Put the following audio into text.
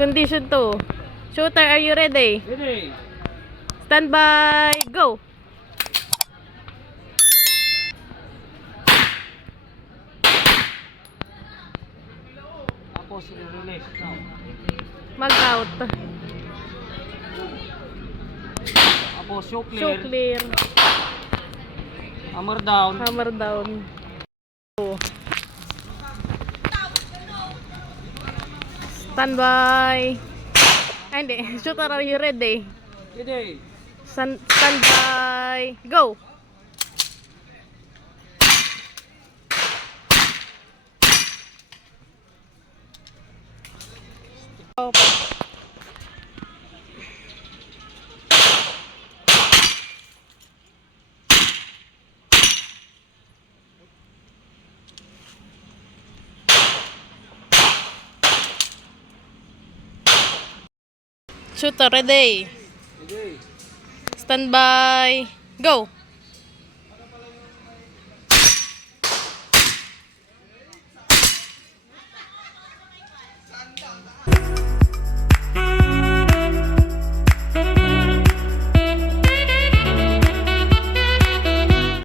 Condition 2. Shooter, are you ready? Ready. Stand by, go! Tapos release. Now. Mag-out. Tapos show clear. Show clear. Hammer down. Hammer down. Stand by. Ay, hindi. Shooter, are you ready? Ready. Stand by, go! Shooter, ready. Ready. Stand by, go!